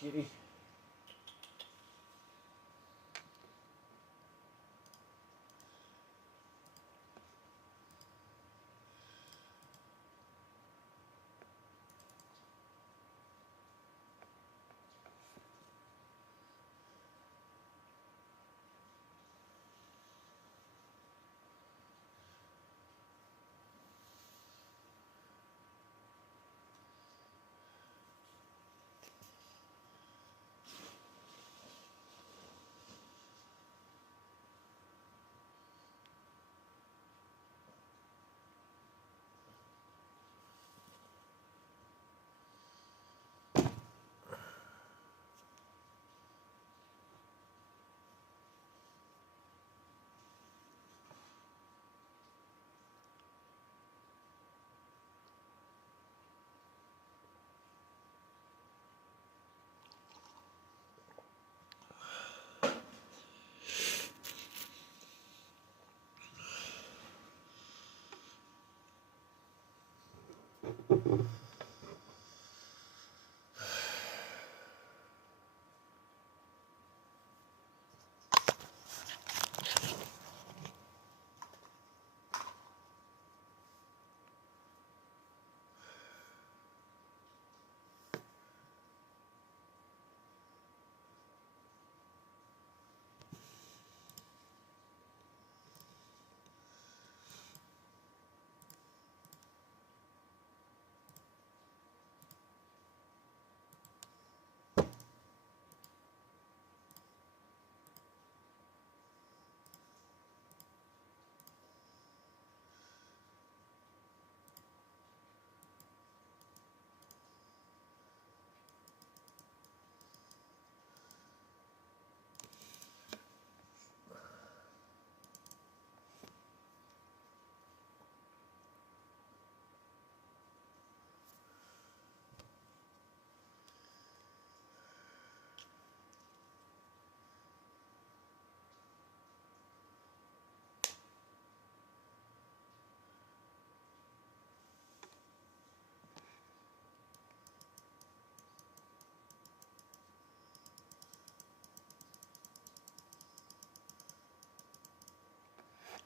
kitty.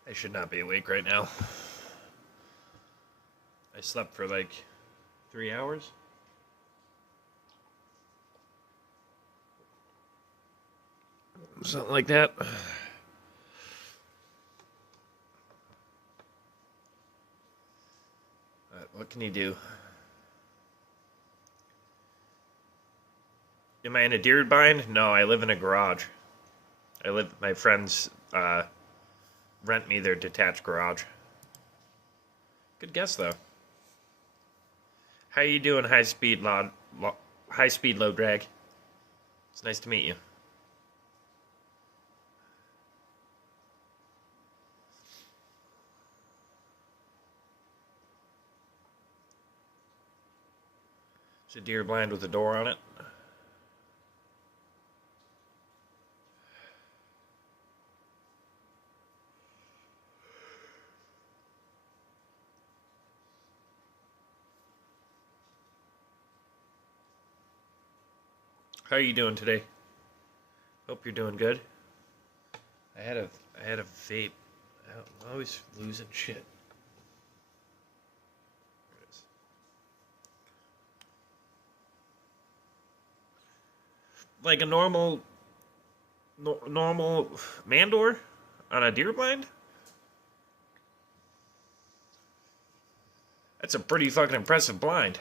I should not be awake right now. I slept for like 3 hours. Something like that. What can you do? Am I in a deer bind? No, I live in a garage. My friends rent me their detached garage. Good guess, though. How you doing, high speed low drag? It's nice to meet you. It's a deer blind with a door on it. How are you doing today? Hope you're doing good. I had a vape. I'm always losing shit. There it is. Like a normal man door on a deer blind? That's a pretty fucking impressive blind.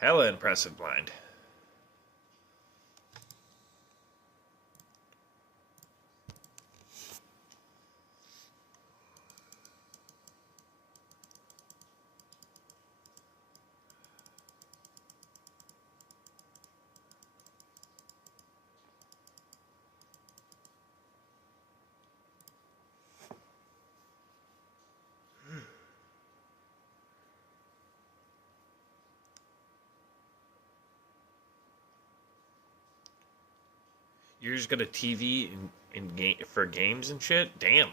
Hella impressive blind. You're just got a TV for games and shit? Damn.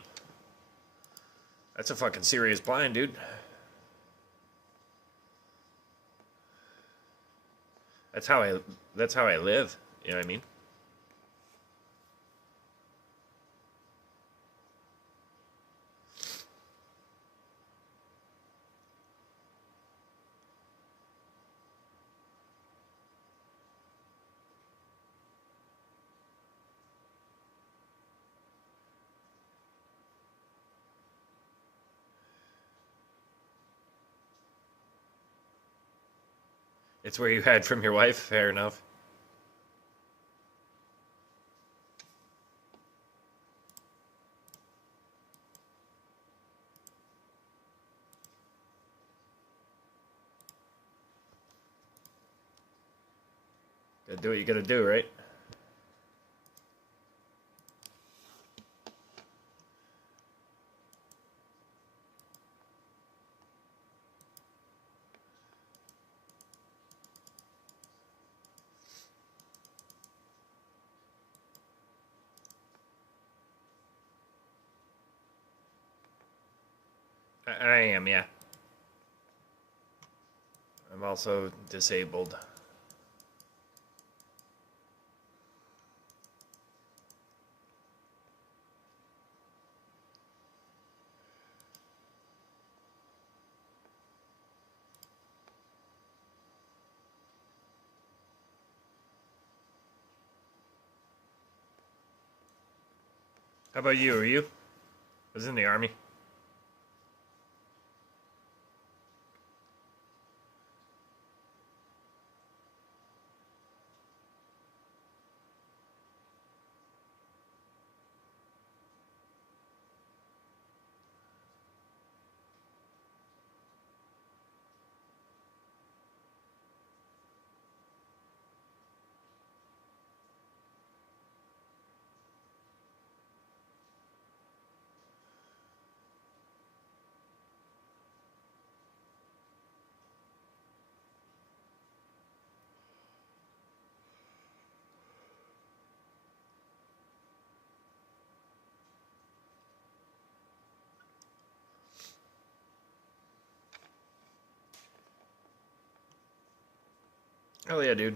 That's a fucking serious blind, dude. That's how I live. You know what I mean? It's where you hide from your wife. Fair enough. Gotta do what you gotta do, right? I am, yeah. I'm also disabled. How about you? Are you? I was in the army. Oh yeah, dude.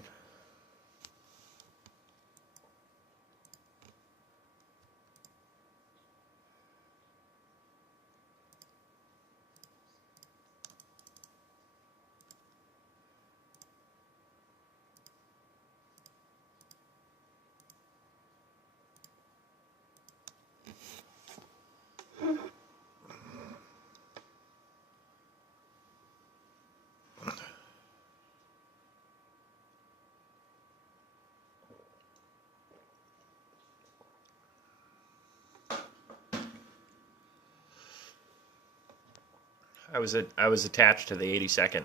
I was attached to the 82nd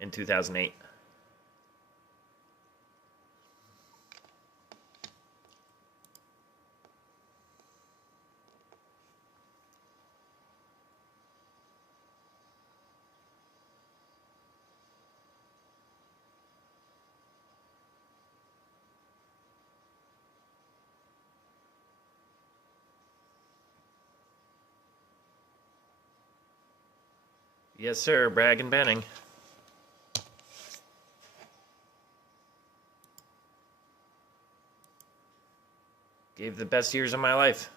in 2008. Yes, sir. Bragg and Benning. Gave the best years of my life.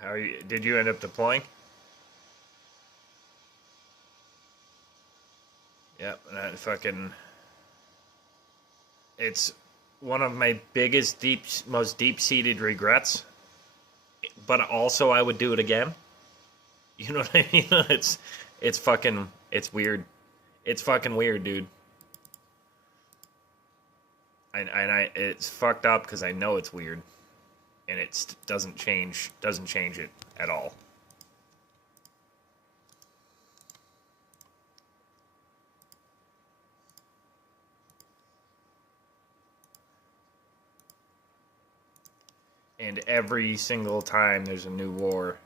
How are you? Did you end up deploying? Yep, and I fucking. It's one of my biggest, most deep-seated regrets. But also, I would do it again. You know what I mean? It's fucking, it's weird. It's fucking weird, dude. It's fucked up because I know it's weird, and it doesn't change it at all. And every single time there's a new war,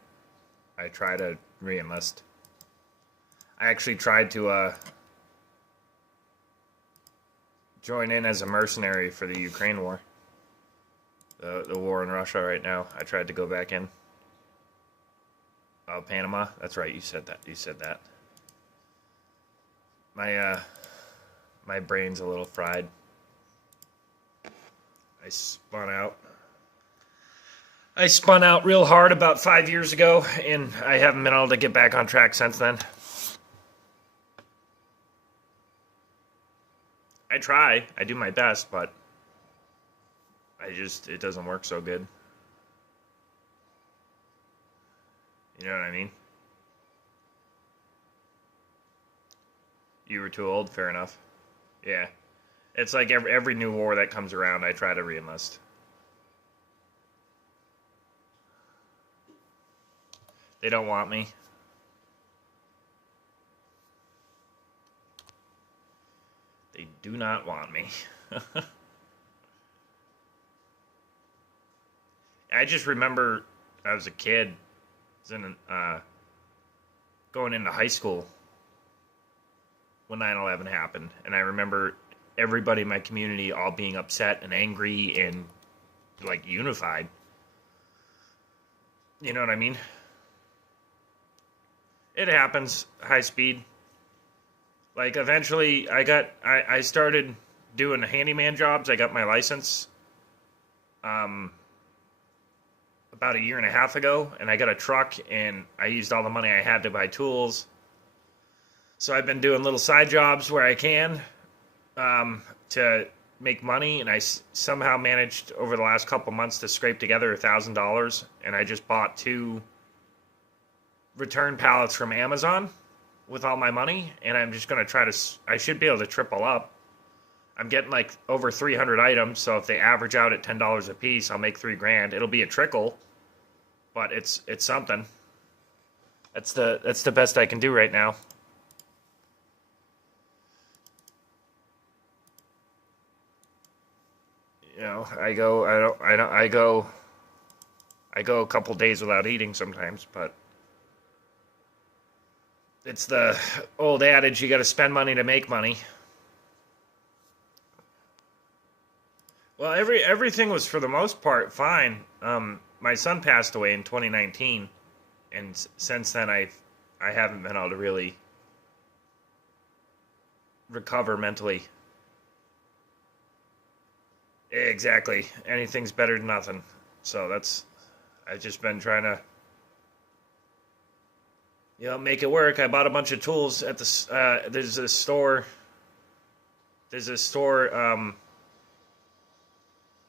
I try to re-enlist. I actually tried to join in as a mercenary for the Ukraine war. The war in Russia right now. I tried to go back in. Oh, Panama? That's right, you said that. My brain's a little fried. I spun out real hard about 5 years ago, and I haven't been able to get back on track since then. I try. I do my best, but it doesn't work so good. You know what I mean? You were too old? Fair enough. Yeah. It's like every new war that comes around, I try to re-enlist. They don't want me. They do not want me. I just remember I was a kid, going into high school when 9/11 happened, and I remember everybody in my community all being upset and angry and like unified. You know what I mean? It happens, high speed. Like eventually I started doing handyman jobs. I got my license about a year and a half ago, and I got a truck, and I used all the money I had to buy tools. So I've been doing little side jobs where I can to make money, and I somehow managed over the last couple months to scrape together $1,000, and I just bought 2 return pallets from Amazon with all my money, and I'm just going to try to, I should be able to triple up. I'm getting like over 300 items, so if they average out at $10 a piece, I'll make $3,000. It'll be a trickle, but it's something. That's the best I can do right now. You know, I go a couple days without eating sometimes, but it's the old adage, you got to spend money to make money. Well, everything was for the most part fine. My son passed away in 2019, and since then I haven't been able to really recover mentally. Exactly. Anything's better than nothing. So I've just been trying to, make it work. I bought a bunch of tools at there's a store,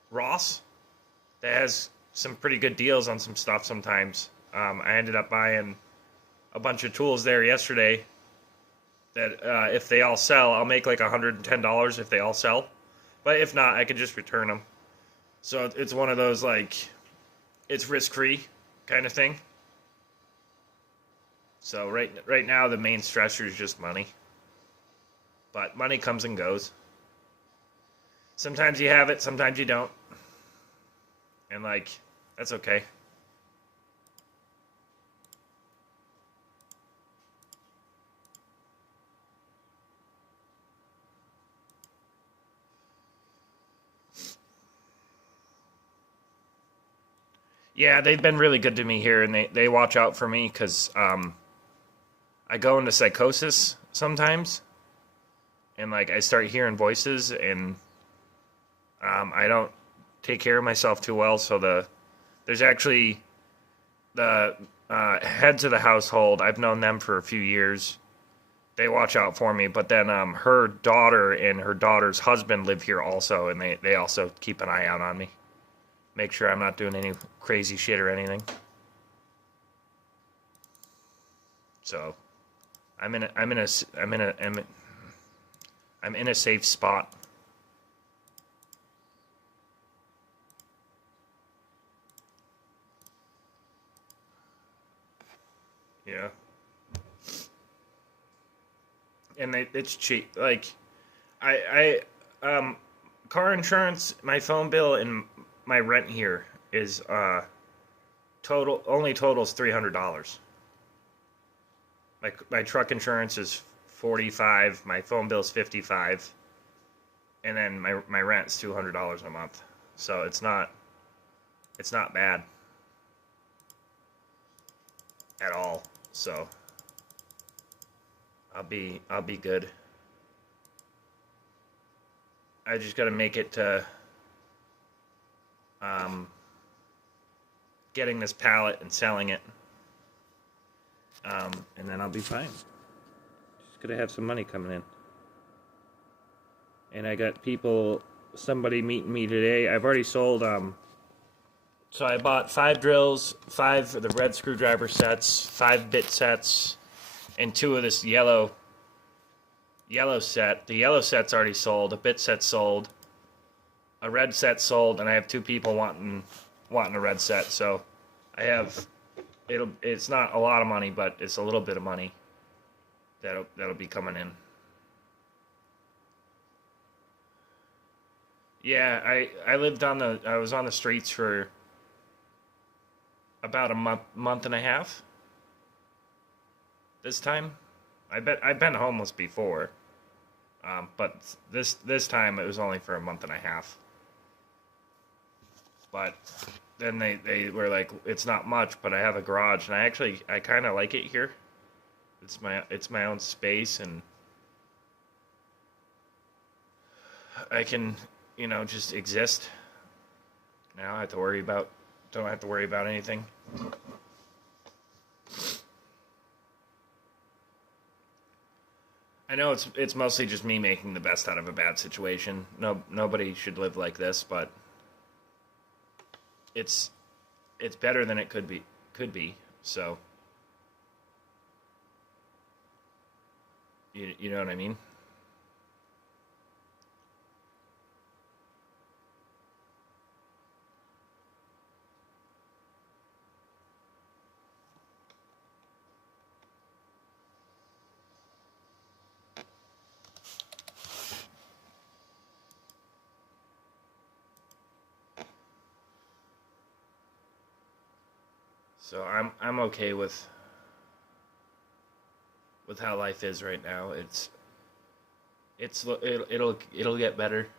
Ross, that has some pretty good deals on some stuff sometimes. I ended up buying a bunch of tools there yesterday that if they all sell, I'll make like $110 if they all sell. But if not, I could just return them. So it's one of those, like, it's risk-free kind of thing. So right now, the main stressor is just money. But money comes and goes. Sometimes you have it, sometimes you don't. And, like, that's okay. Yeah, they've been really good to me here, and they watch out for me because I go into psychosis sometimes, and like I start hearing voices, and I don't take care of myself too well. So there's actually the heads of the household. I've known them for a few years. They watch out for me, but then her daughter and her daughter's husband live here also, and they also keep an eye out on me. Make sure I'm not doing any crazy shit or anything. So, I'm in a safe spot. Yeah. And it's cheap. Like, I car insurance, my phone bill, and my rent here is totals $300. My truck insurance is 45. My phone bill's 55, and then my rent's $200 a month. So it's not bad at all. So I'll be good. I just gotta make it to getting this pallet and selling it, and then I'll be fine. Just gotta have some money coming in. And I got somebody meeting me today. I've already sold. So I bought 5 drills, 5 of the red screwdriver sets, 5 bit sets, and 2 of this yellow set. The yellow set's already sold. A bit set sold. A red set sold, and I have 2 people wanting a red set. So I have it's not a lot of money, but it's a little bit of money that'll be coming in. Yeah, I was on the streets for about a month and a half. This time, I've been homeless before, but this time it was only for a month and a half. But then they were like, it's not much, but I have a garage, and I kind of like it here. It's my own space, and I can just exist. Now I don't have to worry about anything. I know it's mostly just me making the best out of a bad situation. Nobody should live like this, but it's better than it could be. So you know what I mean? So I'm okay with how life is right now. It'll get better.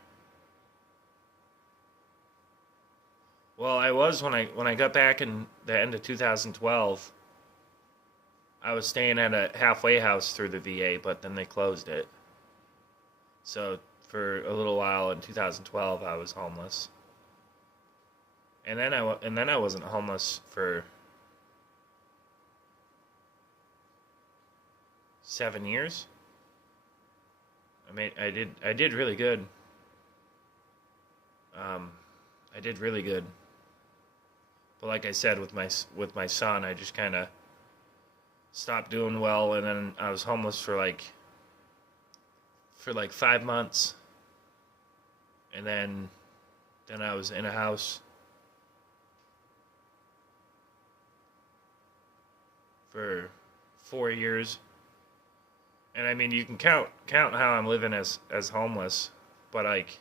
Well, I was when I got back in the end of 2012. I was staying at a halfway house through the VA, but then they closed it. So for a little while in 2012, I was homeless, and then I wasn't homeless for 7 years. I did really good. I did really good. But like I said, with my son, I just kind of stopped doing well, and then I was homeless for like 5 months, and then I was in a house for 4 years. And I mean, you can count how I'm living as homeless, but like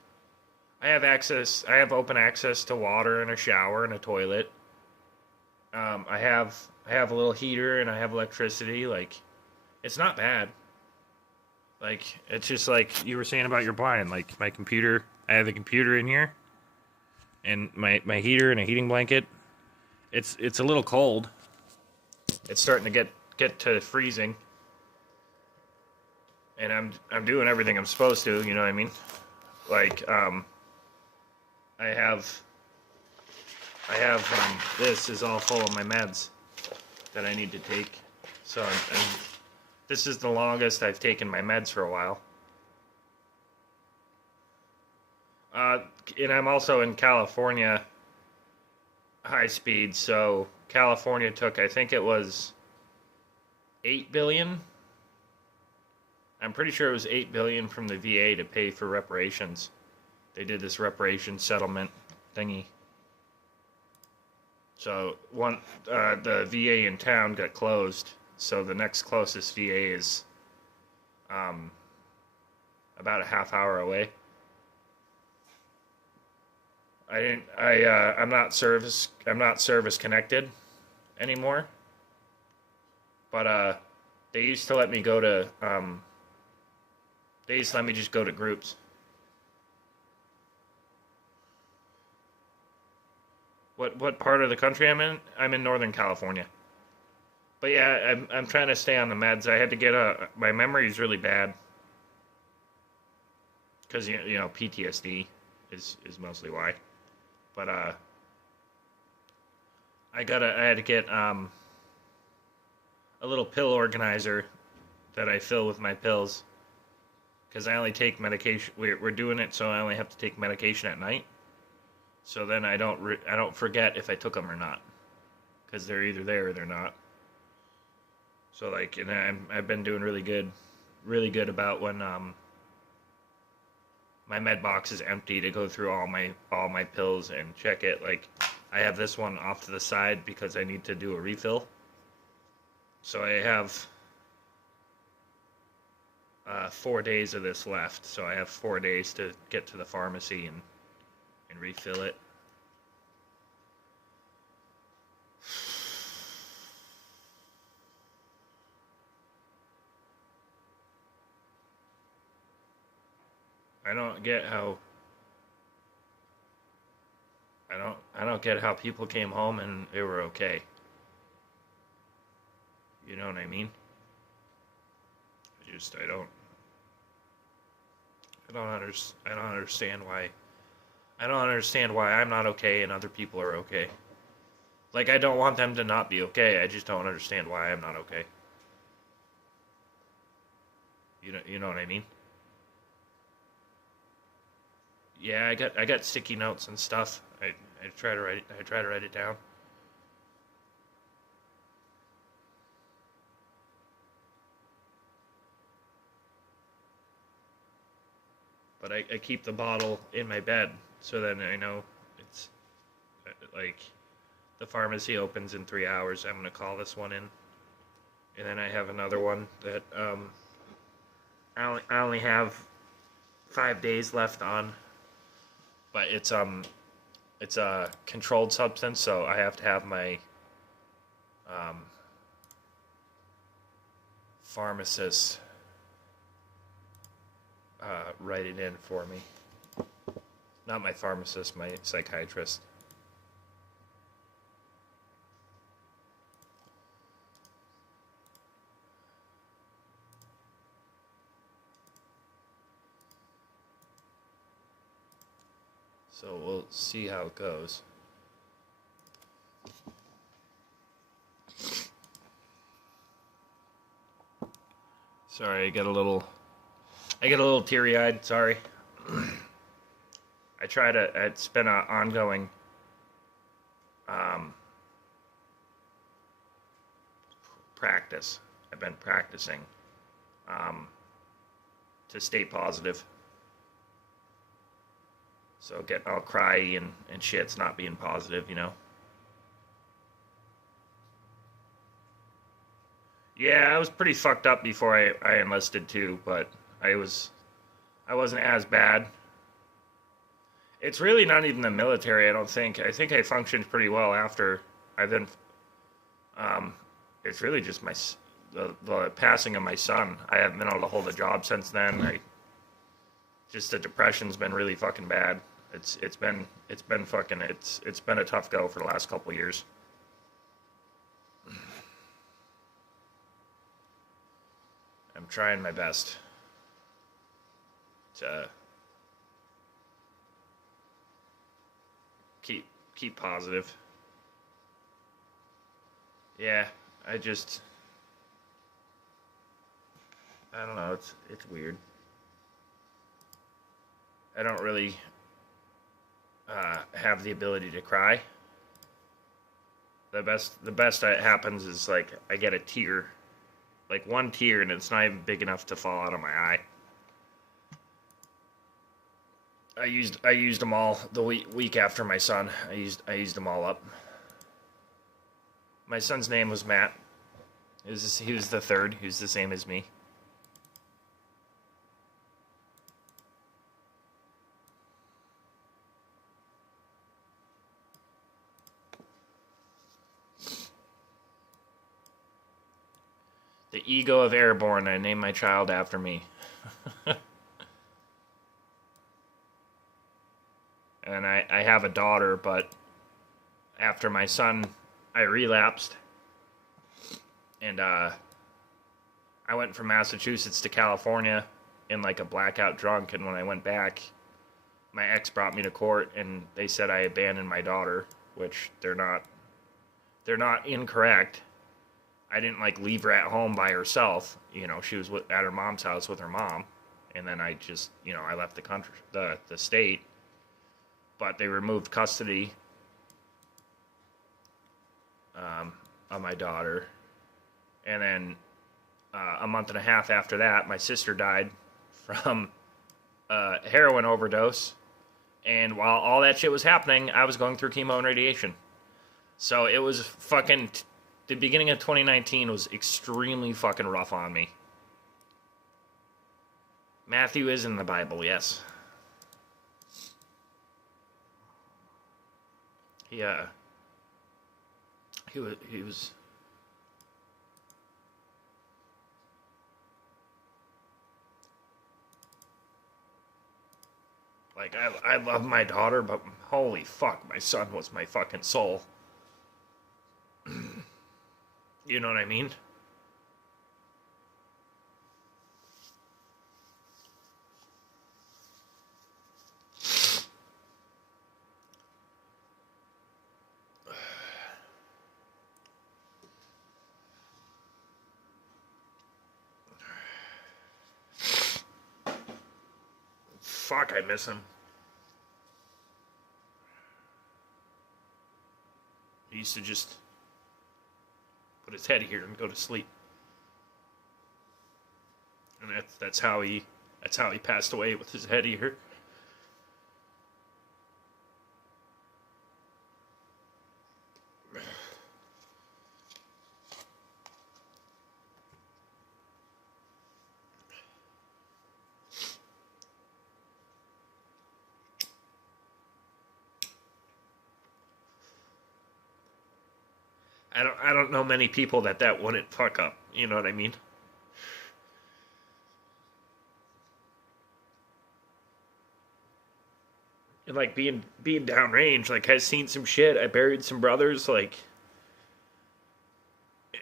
I have open access to water and a shower and a toilet. I have a little heater and I have electricity. Like, it's not bad. Like, it's just like you were saying about your blind. Like, my computer, I have a computer in here, and my heater and a heating blanket. It's a little cold. It's starting to get to freezing, and I'm doing everything I'm supposed to. You know what I mean? Like, I have this is all full of my meds that I need to take. So this is the longest I've taken my meds for a while. And I'm also in California high speed, so California took, I think it was $8 billion. I'm pretty sure it was $8 billion from the VA to pay for reparations. They did this reparation settlement thingy. So the VA in town got closed, so the next closest VA is about a half hour away. I'm not service connected anymore. But they used to let me go to they used to let me just go to groups. What part of the country I'm in? I'm in Northern California. But yeah, I'm trying to stay on the meds. I had to get my memory is really bad because you know PTSD is mostly why. But I had to get a little pill organizer that I fill with my pills because I only take medication. We're doing it so I only have to take medication at night. So then I don't forget if I took them or not because they're either there or they're not. So like, and I've been doing really good about when my med box is empty to go through all my pills and check it. Like, I have this one off to the side because I need to do a refill. So I have 4 days of this left. So I have 4 days to get to the pharmacy and refill it. I don't get how I don't get how people came home and they were okay. You know what I mean? I don't understand why. I don't understand why I'm not okay and other people are okay. Like, I don't want them to not be okay. I just don't understand why I'm not okay. You know what I mean? Yeah, I got sticky notes and stuff. I try to write it down. But I keep the bottle in my bed so then I know it's like the pharmacy opens in 3 hours. I'm gonna call this one in, and then I have another one that I only have 5 days left on. But it's a controlled substance, so I have to have my pharmacist write it in for me. Not my pharmacist, my psychiatrist. So we'll see how it goes. Sorry, I get a little teary-eyed, sorry. It's been an ongoing practice. I've been practicing to stay positive. So getting all cryy and shit's not being positive, you know? Yeah, I was pretty fucked up before I enlisted too, but I wasn't as bad. It's really not even the military, I don't think. I think I functioned pretty well after I've been, it's really just the passing of my son. I haven't been able to hold a job since then. The depression's been really fucking bad. It's been a tough go for the last couple of years. I'm trying my best to keep positive. Yeah, I don't know, it's weird. I don't really have the ability to cry. The best that happens is like I get a tear, like one tear, and it's not even big enough to fall out of my eye. I used them all the week after my son. I used them all up. My son's name was Matt. He was the third. He was the same as me. The ego of Airborne. I named my child after me. And I have a daughter, but after my son, I relapsed. And I went from Massachusetts to California in like a blackout drunk. And when I went back, my ex brought me to court and they said I abandoned my daughter, which they're not incorrect. I didn't like leave her at home by herself. You know, she was at her mom's house with her mom. And then I just, I left the country, the state. But they removed custody of my daughter. And then a month and a half after that, my sister died from a heroin overdose. And while all that shit was happening, I was going through chemo and radiation. So it was fucking... The beginning of 2019 was extremely fucking rough on me. Matthew is in the Bible, yes. Yeah. He was like, I love my daughter, but holy fuck, my son was my fucking soul. You know what I mean? Fuck, I miss him. He used to just put his head here and go to sleep. And that's how he passed away, with his head here. I don't know many people that wouldn't fuck up. You know what I mean? And like being downrange, like I've seen some shit. I buried some brothers. Like,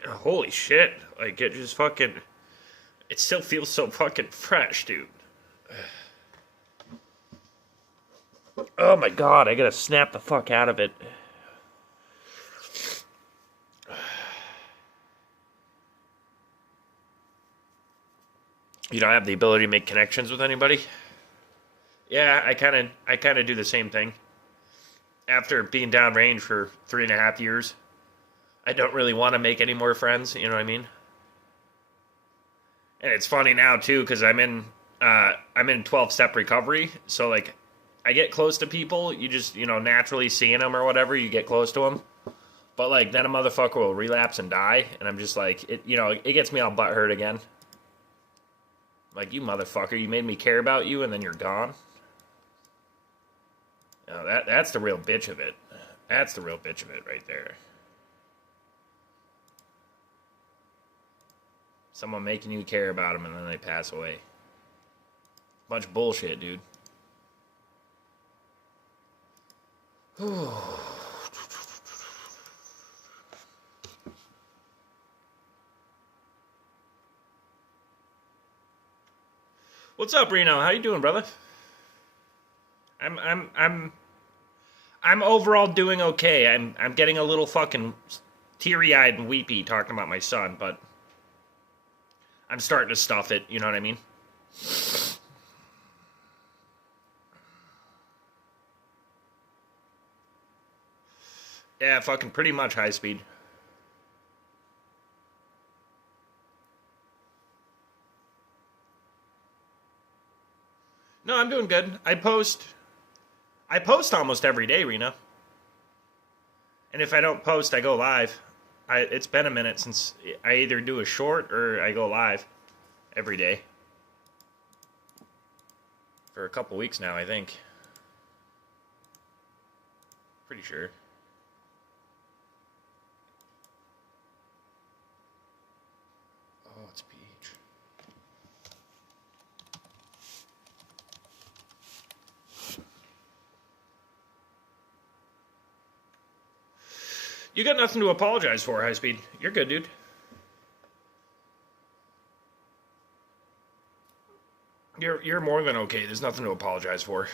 holy shit! Like it just fucking. It still feels so fucking fresh, dude. Oh my god! I gotta snap the fuck out of it. You don't have the ability to make connections with anybody? Yeah, I kind of do the same thing. After being downrange for 3.5 years, I don't really want to make any more friends. You know what I mean? And it's funny now too, because I'm in 12-step recovery. So like, I get close to people. You just naturally seeing them or whatever, you get close to them. But like then a motherfucker will relapse and die, and I'm just like it gets me all butthurt again. Like, you motherfucker, you made me care about you and then you're gone. No, that's the real bitch of it. That's the real bitch of it right there. Someone making you care about them and then they pass away. Bunch of bullshit, dude. What's up, Reno? How you doing, brother? I'm overall doing okay. I'm getting a little fucking teary-eyed and weepy talking about my son, but I'm starting to stuff it, you know what I mean? Yeah, fucking pretty much high speed. No, I'm doing good. I post almost every day, Rena. And if I don't post, I go live. It's been a minute since I either do a short or I go live every day for a couple weeks now, I think. Pretty sure. Oh, it's peach. You got nothing to apologize for, High Speed. You're good, dude. You're more than okay. There's nothing to apologize for.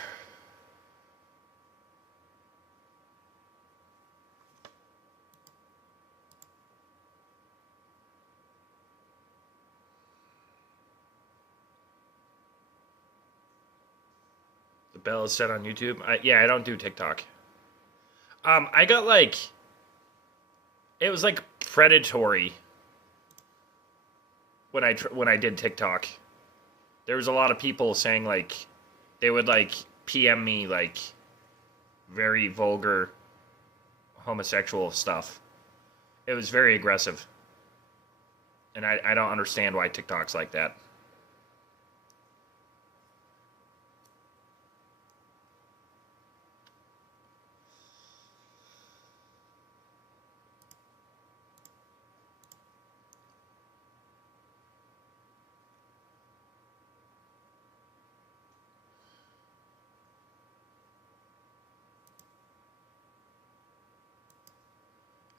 The bell is set on YouTube. Yeah, I don't do TikTok. I got like it was like predatory when I did TikTok. There was a lot of people saying like they would like PM me like very vulgar homosexual stuff. It was very aggressive. And I don't understand why TikTok's like that.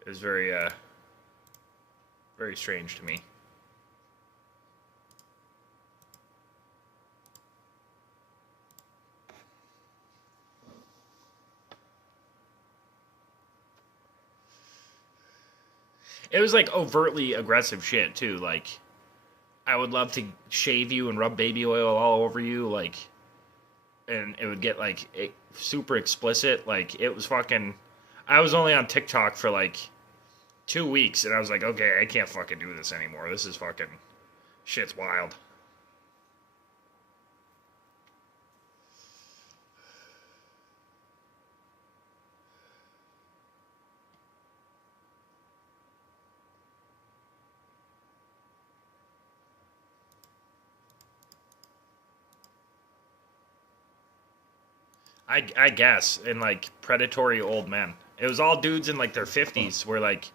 It was very strange to me. It was like overtly aggressive shit too. Like, I would love to shave you and rub baby oil all over you, like, and it would get like super explicit. Like, it was fucking. I was only on TikTok for like 2 weeks, and I was like, okay, I can't fucking do this anymore. This is fucking shit's wild. I guess, in like predatory old men. It was all dudes in like their 50s where like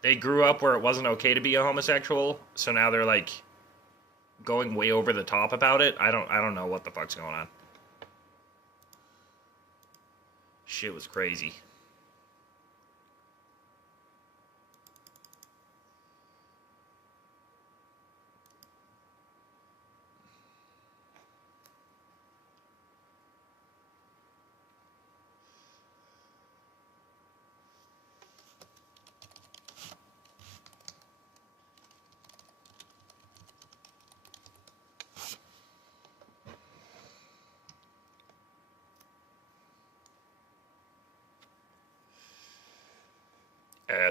they grew up where it wasn't okay to be a homosexual, so now they're like going way over the top about it. I don't know what the fuck's going on. Shit was crazy.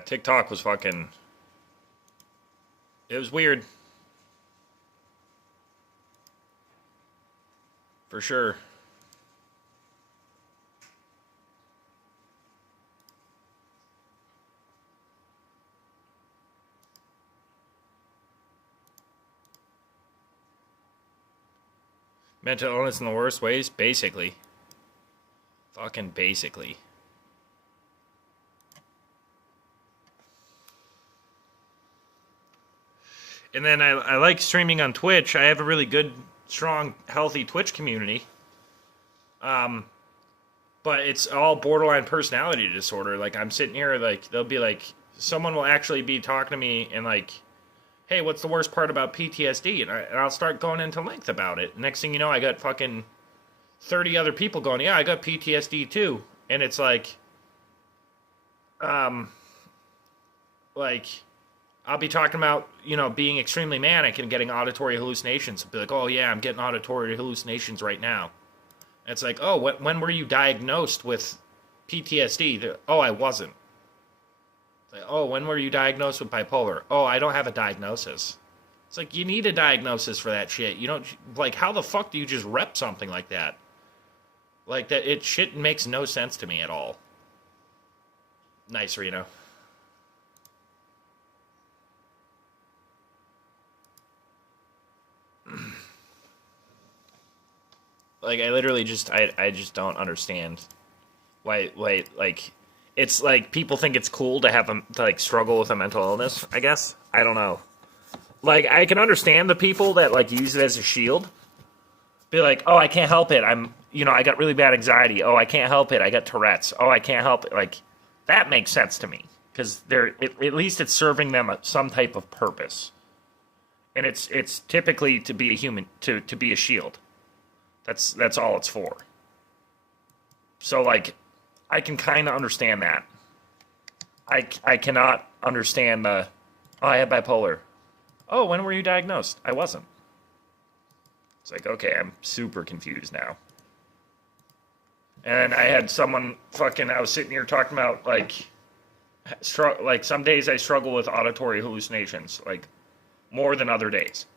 TikTok was fucking. It was weird. For sure. Mental illness in the worst ways? Basically. Fucking basically. And then I like streaming on Twitch. I have a really good, strong, healthy Twitch community. But it's all borderline personality disorder. Like, I'm sitting here, like, they'll be like, someone will actually be talking to me and like, hey, what's the worst part about PTSD? And I'll start going into length about it. Next thing you know, I got fucking 30 other people going, yeah, I got PTSD too. And it's like, like, I'll be talking about, being extremely manic and getting auditory hallucinations. I'll be like, oh yeah, I'm getting auditory hallucinations right now. And it's like, oh, when were you diagnosed with PTSD? Oh, I wasn't. Like, oh, when were you diagnosed with bipolar? Oh, I don't have a diagnosis. It's like, you need a diagnosis for that shit. You don't, like, how the fuck do you just rep something like that? Like, that, shit makes no sense to me at all. Nice, Reno. Like, I literally just, I just don't understand why, like, it's like people think it's cool to have to like struggle with a mental illness, I guess. I don't know. Like, I can understand the people that like use it as a shield. Be like, oh, I can't help it. I got really bad anxiety. Oh, I can't help it. I got Tourette's. Oh, I can't help it. Like, that makes sense to me because at least it's serving them some type of purpose, and it's typically to be a human to be a shield. That's all it's for. So like, I can kind of understand that. I cannot understand the. Oh, I have bipolar. Oh, when were you diagnosed? I wasn't. It's like, okay, I'm super confused now. And I had someone I was sitting here talking about, like some days I struggle with auditory hallucinations, like, more than other days.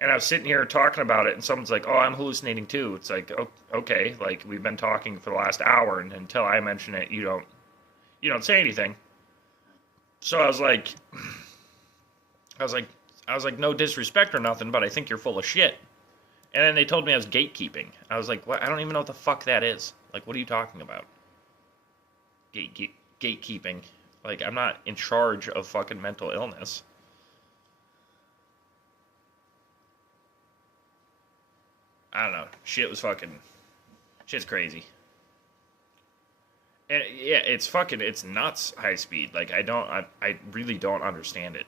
And I was sitting here talking about it, and someone's like, oh, I'm hallucinating too. It's like, okay, like, we've been talking for the last hour, and until I mention it, you don't say anything. So I was like, no disrespect or nothing, but I think you're full of shit. And then they told me I was gatekeeping. I was like, what? I don't even know what the fuck that is. Like, what are you talking about? Gatekeeping. Like, I'm not in charge of fucking mental illness. I don't know. Shit's crazy. And yeah, it's nuts high speed. Like, I really don't understand it.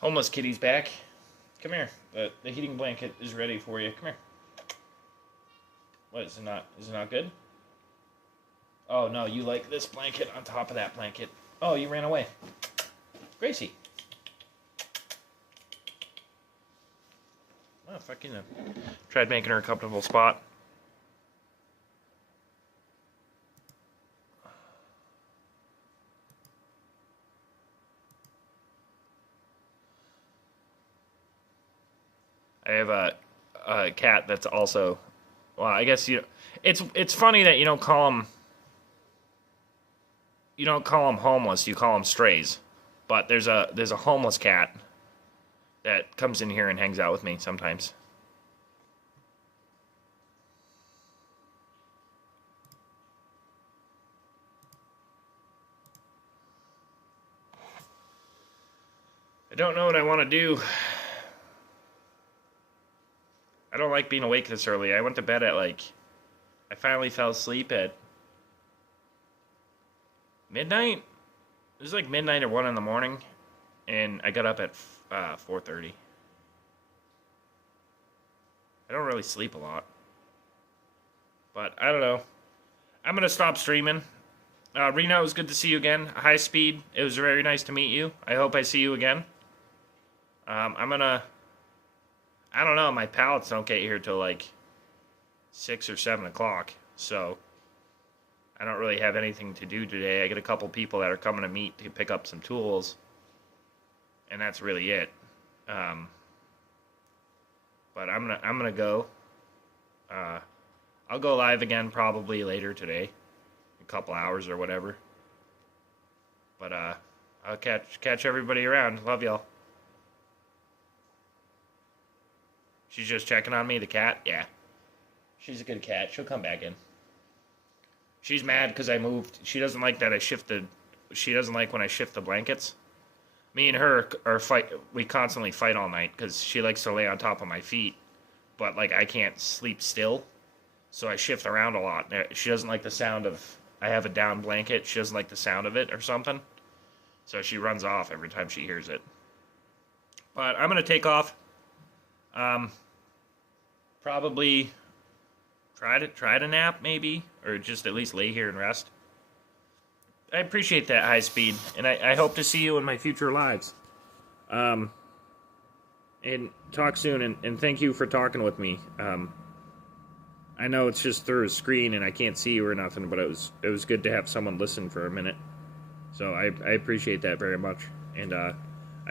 Homeless kitty's back. Come here. The heating blanket is ready for you. Come here. What, is it not good? Oh no, you like this blanket on top of that blanket. Oh, you ran away. Gracie. Oh, fucking tried making her a comfortable spot. I have a cat that's also, well, I guess it's funny that you don't call them homeless, you call them strays. But there's a homeless cat that comes in here and hangs out with me sometimes. I don't know what I want to do. I don't like being awake this early. I went to bed at I finally fell asleep at midnight. It was like midnight or 1 in the morning, and I got up at 4:30. I don't really sleep a lot, but I don't know. I'm gonna stop streaming. Reno, it was good to see you again. High speed. It was very nice to meet you. I hope I see you again. I don't know, my pallets don't get here till 6 or 7 o'clock, so I don't really have anything to do today. I get a couple people that are coming to meet to pick up some tools, and that's really it. But I'm gonna go. I'll go live again probably later today, a couple hours or whatever. But I'll catch everybody around. Love y'all. She's just checking on me, the cat? Yeah. She's a good cat. She'll come back in. She's mad because I moved. She doesn't like that I shifted. She doesn't like when I shift the blankets. Me and her we constantly fight all night because she likes to lay on top of my feet. But, I can't sleep still. So I shift around a lot. She doesn't like the sound of... I have a down blanket. She doesn't like the sound of it or something. So she runs off every time she hears it. But I'm going to take off. Probably try to nap maybe. or just at least lay here and rest. I appreciate that, High Speed, and I hope to see you in my future lives. And talk soon, and thank you for talking with me. I know it's just through a screen and I can't see you or nothing, but it was good to have someone listen for a minute. So I appreciate that very much. And I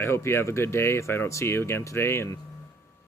hope you have a good day if I don't see you again today, and